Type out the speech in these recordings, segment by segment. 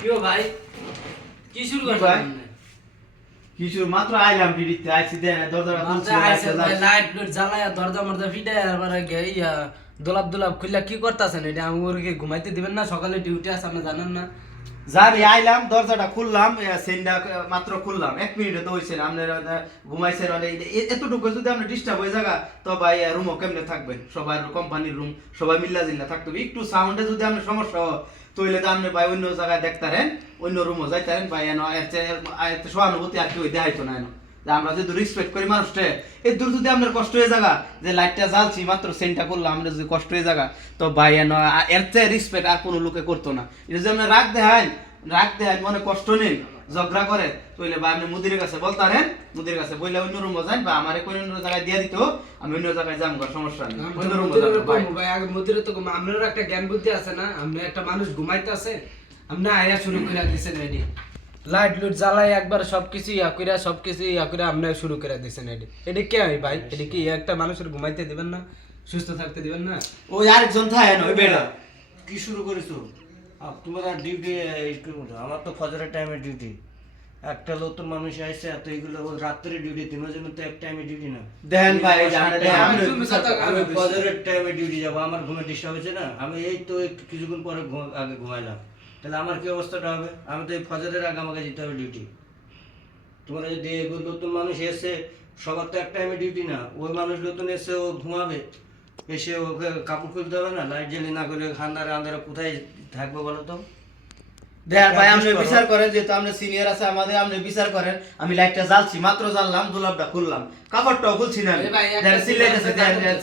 কিও ভাই? কি শুরু করছ মাত্র আইলাম লাইট লাইট দরজা মরজা ফিটায় আর বারে দোলাপ দোলাপ খুললা কি করতাছেন? এটা আমি ওরকে ঘুমাইতে দিবেন না? সকালে ডিউটি আছে আপনি জানেন না। জানি আইলাম, দরজাটা খুললাম সেন্ডা মাত্র খুললাম। এক মিনিটে তো হয়েছে আপনার ঘুমাইছে এতটুকু যদি আপনি ডিস্টার্ব হয়ে জায়গা, তো ভাই রুমও কেমনে থাকবেন সবার কোম্পানির রুম সবাই মিল্লা জিল্লা থাকতো। একটু সাউন্ডে যদি আপনি সমস্যা হয় তইলে তো আপনি ভাই অন্য জায়গায় দেখতারেন, অন্য রুমও যাইতারেন, ভাই, এন সহানুভূতি আর কেউ দেখাইতো না, এনো। যে আমরা যদি রেসপেক্ট করি মানুষটা এর দূর যদি আপনার কষ্ট হয়ে জায়গা যে লাইটটা জ্বালছি মাত্র সেন্টটা করলাম আমরা যদি কষ্ট হয়ে জায়গা তো ভাই এর চেয়ে রেসপেক্ট আর কোনো লোকে করতো না। এটা যদি আপনি রাগ দেখান রাগ দেখান মনে কষ্ট নেন ঝগড়া করে তইলে বা আপনি মুদির কাছে বলতারেন মুদির কাছে বইলে অন্য রুম যান বা আমারে কোন অন্য জায়গায় দিয়ে দিত আমি অন্য জায়গায় যাম গা, সমস্যা নেই। অন্য রুম ভাই। আগে মতিরে তো আপনারও একটা জ্ঞান বুদ্ধি আছে না? আপনি একটা মানুষ ঘুমাইতে আছে আপনি আয়া শুরু করে দিছেন এডি। লাইট লুট জ্বালাই একবার সবকিছু ইয়া কইরা সবকিছু ইয়া কইরা আপনি শুরু করে দিছেন। এডি এডি কে হয় ভাই? এডি কি একটা মানুষের ঘুমাইতে দিবেন না? সুস্থ থাকতে দিবেন না? ওই আরেকজন থাকে না ওই বেড়া কি শুরু করেছ? তোমার আর ডিউটি আমার তো ফজরের টাইমে ডিউটি একটা নতুন মানুষ আসছে এত এগুলো ও রাত্রে ডিউটি তিনের জন্য তো এক টাইমে ডিউটি না। দেখেন ভাই আমি ফজরের টাইমে ডিউটি যাব আমার ঘুমে ডিস্টার্ব হয়েছে না। আমি এই তো কিছুক্ষণ পরে আগে ঘুমাইলাম। তাহলে আমার কি অবস্থাটা হবে? আমি তো এই ফজরের আগে আমাকে যেতে হবে ডিউটি তোমরা যদি নতুন মানুষ এসে, সবার তো একটা আমি ডিউটি না। ওই মানুষ নতুন এসে ও ঘুমাবে, এসে ওকে কাপড় খুলতে হবে না লাইট জ্বালিয়ে না করে আন্ধারে আন্ধারে কোথায় থাকবে বলো তো? দেখেন ভাই আপনি বিচার করেন যেহেতু আপনি সিনিয়র আছে আমাদের আপনি বিচার করেন। আমি লাইটটা জ্বালছি মাত্র জ্বাললাম দুলাপটা খুললাম। কাপড়টাও খুলছি না চিল্লাইতেছে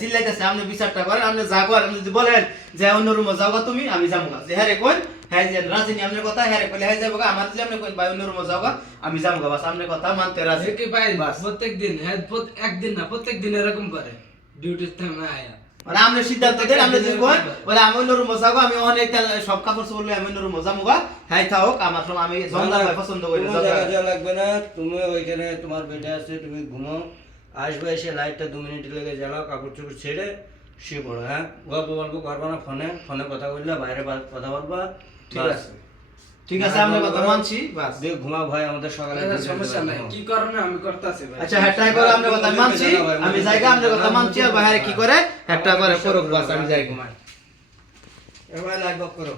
চিল্লাইতেছে, আপনি বিচারটা করেন আপনি যা করেন যদি বলেন যে অন্য রুমে যাওগো তুমি আমি যাব গা। যে হ্যাঁ রে কোন হ্যাঁ যে রাজিনী আপনার কথা? হ্যাঁ রে কইলে হ্যাঁ যাব আমার যদি আপনি কোন ভাই অন্য রুমে যাও আমি যাব বাস আপনার কথা মানতে রাজি। কি ভাই প্রত্যেক দিন হ্যাঁ একদিন না প্রত্যেক দিন এরকম করে। ডিউটির টাইমে আয়া। মানে আপনি সিদ্ধান্ত দেন যদি বলে আমি আমি অনেক সব কাপড় আমি অন্য রুমে যাব গা হ্যাঁ থাক আমার সময় আমি জন্দা পছন্দ করি জায়গা লাগবে না তুমি ওইখানে তোমার বেডে আছে তুমি ঘুমাও আসবে এসে লাইটটা দু মিনিট লেগে জ্বালাও কাপড় চোপড় ছেড়ে শুয়ে পড়ো হ্যাঁ? গল্প গল্প করবা না ফোনে ফোনে কথা বললে বাইরে কথা বলবা ঠিক আছে। ঠিক আছে আমরা কথা মানছি বাস। দিয়ে ঘুমাও ভাই আমাদের সকালে সমস্যা নাই। কি করো না আমি করতেছি ভাই। আচ্ছা হ্যাঁ করে আমরা কথা মানছি। আমি জায়গা আমরা কথা মানছি আর বাইরে কি করে? হ্যাঁ করে করুক বাস আমি যাই ঘুমাই। এবার লাগবে অফ করো